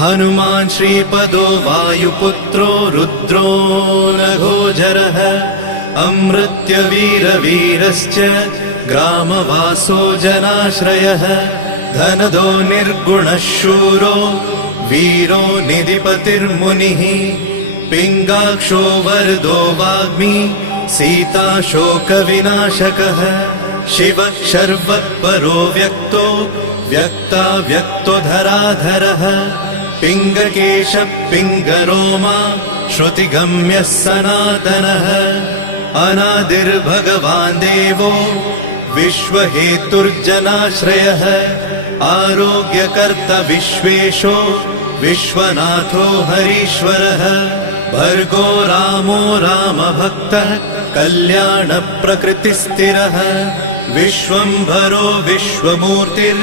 हनुमान् श्रीपदो वायुपुत्रो रुद्रो नघोजरः अमृत्यवीरवीरश्च ग्रामवासो जनाश्रयः धनदो निर्गुणः शूरो वीरो निधिपतिर्मुनिः पिङ्गाक्षो वरदो वाग्मी सीताशोकविनाशकः शिवः शर्वत्परो व्यक्तो व्यक्तो धराधरः पिङ्गकेशः पिङ्गरोमा श्रुतिगम्यः सनातनः अनादिर्भगवान् देवो विश्वहेतुर्जनाश्रयः आरोग्यकर्ता विश्वेशो विश्वनाथो हरीश्वरः भर्गो रामो रामभक्तः कल्याणप्रकृतिस्थिरः विश्वम्भरो विश्वमूर्तिर्